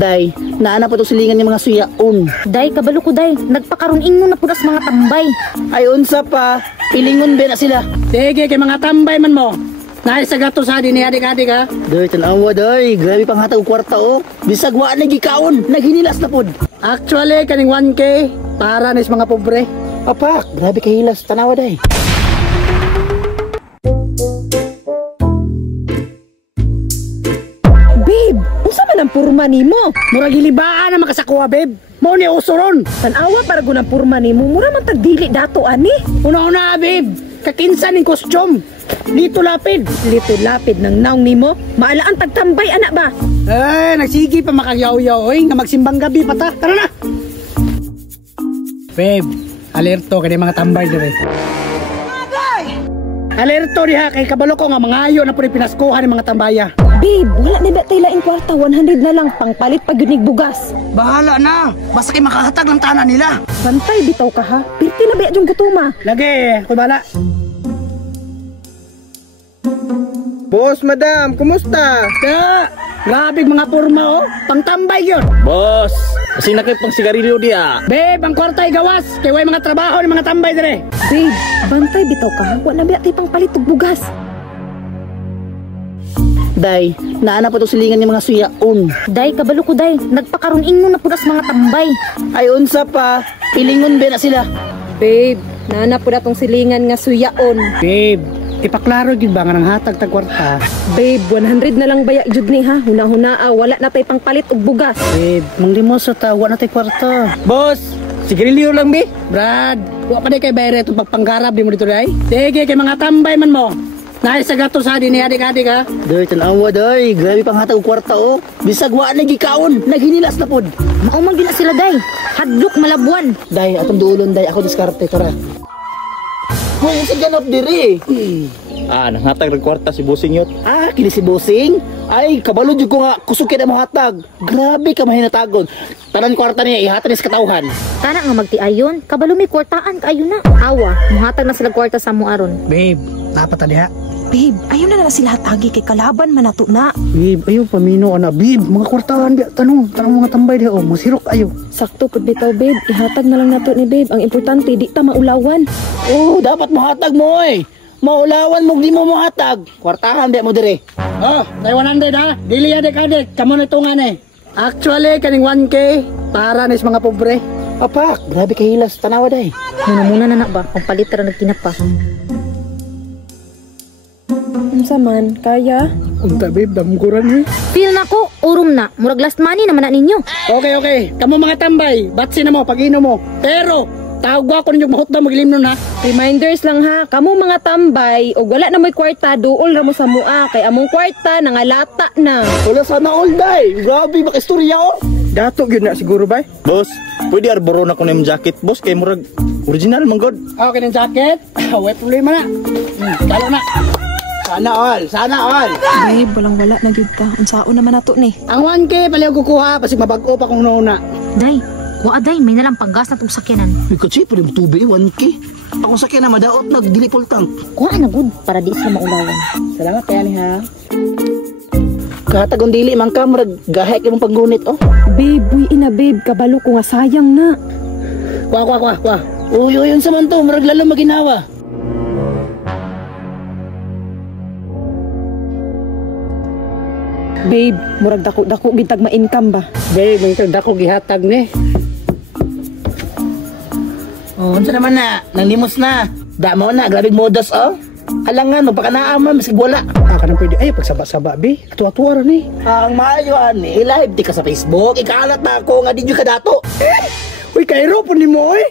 Day, naana pa to silingan yung mga suyaon. Day, kabalo ko day. Nagpakaroon ingon na po sa mga tambay. Ay unsa pa, pilingon ba na sila? Sige, kay mga tambay man mo. Nais sa gato sa din ni adik-adik ha. Day, tanawa day, grabe pang hatag kwarta oh. Bisag wa nagikaon, naghinilas na pod. Actually, kaning 1K, para nis mga pobre. Apak, grabe kahilas, tanawa day. Babe, unsa man ang purma nimo? Murag hilibaan na makasakuha, babe. Mao ni usuron. Tanawa para gunang purma nimo, mura man tagdili dato ani. Una-una, babe. Kakinsa ning costume. Dito lapid. Lito lapid ng naong nimo, maalaan tagtambay anak ba? Nagsigi pa makagyaw-yaw, oy, nga magsimbang gabi pa ta. Tara na. Babe, alerto kay mga tambay dire. Alerto diha kay kabalo ko nga mangayo na pud pinaskuhan ng mga tambaya. Babe, wala na ba tayo laing kwarta, 100 na lang pangpalit pag yunig bugas. Bahala na, basta kay makahatag ng tanan nila. Bantay bitaw ka ha, pirti na ba yung gutuma? Lagi, ko bala. Boss, madam, kumusta? Grabe mga porma oh, pangtambay yun. Boss, kasi na kayo pang sigarilyo diya. Babe, ang kwarta ay gawas, kay way mga trabaho ng mga tambay dire. Babe, bantay bitaw ka ha, wala na ba tayo pangpalit og bugas? Day, naana pa to silingan yung mga suyaon. Day, kabalo ko day. Nagpakaroon ingon na po sa mga tambay. Ay unsa pa, pilingon ba na sila? Babe, nana po na tong silingan nga suyaon. Babe, ipaklaro jud ba nga nang hatag tag kwarta? Babe, 100 na lang baya jud ni ha, huna-huna wala na tayo pangpalit og bugas. Babe, manglimos sa tawa na tay kwarta. Boss, sigarilyo lang bi. Brad, wa pa day kay bayre itong pagpanggarab di mo dito day. Sige, kay mga tambay man mo. Nais sa gato sa din ni adik-adik ha. Day, tanawa day, grabe pang hatag kwarta oh. Bisag wa nagikaon, naghinilas na pod. Maumang din na sila day. Hadlok malabuan. Day, atong duulon day, ako diskarte tara. Hoy, si ganop diri. Nanghatag ng kwarta si Busing yun. Kini si Busing? Ay, kabalo jud ko nga kusukid ang hatag. Grabe ka mahinatagon. Tanan kwarta niya ihatag ni sa katawhan. Kana nga magtiayon, kabalo may kwartaan kaayo na. Awa, muhatag na sila kwarta sa muaron. Babe, dapat diha. Babe, ayun na sila hatagi kay kalaban man nato na. Babe, ayaw pamino ana. Babe, mga kwartahan di tanong mga tambay di oh, masirok ayo. Sakto pud bitaw babe, ihatag na lang nato ni babe. Ang importante di ta maulawan. Oh, dapat mahatag mo eh. Maulawan mo di mo mahatag. Kwartahan di mo dire. Oh, tay 100 ha. Dili adik-adik, kamo na tungan eh. Actually, kaning 1K para nis mga pobre. Apak, grabe kahilas, tanawa day. Muna na ba, kung palit ra nagkinapa. Unsa man, kaya? Unta babe, damguran eh. Feel na ko, urum na. Murag last money naman na ninyo. Okay. Kamo mga tambay, batsi na mo, pag-inom mo. Pero, tawag ako ninyo mahutda mag-ilim nun ha. Reminders lang ha, kamo mga tambay, o wala na mo'y kwarta, duol ra mo sa mua, kay among kwarta, nangalata na. Wala sana all day. Grabe, makistorya oh. Dato yun na siguro ba? Boss, pwede arboro na ko na yung jacket, boss, kay murag original man god. Okay ng jacket, way problema na. Kalo na. Sana all. Babe, walang-wala na gyud ta. Unsaon naman nato ni? Ang 1K, paliw kukuha, pasig mabag-o pa kung nauna. Day, day, may nalang panggas na itong sakyanan. Kasi pwede mo tubig, 1K. Ako sakyan na madaot na, dili pultang. Kuha na good, para di sila maulawan. Salamat kaya ni ha. Katagong dili man ka, marag gahek yung panggunit oh. Babe, buy ina babe, kabalo ko nga sayang na. Kuha. Uy, yun sa man to, marag lalo maginawa. Babe, murag dako gitag ma-income ba? Babe, ang dako gihatag ni. Oh, unsa naman na, nanglimos na. Da mo na, grabe modas oh. Alangan, magpakanaaman, masig wala. Kanang pwede, ay, pagsaba-saba, be. Tuwa-tuwa rin eh. Ang maayo ani, live di ka sa Facebook, ikalat na ako nga di nyo ka dato. Uy, kairo po ni mo eh.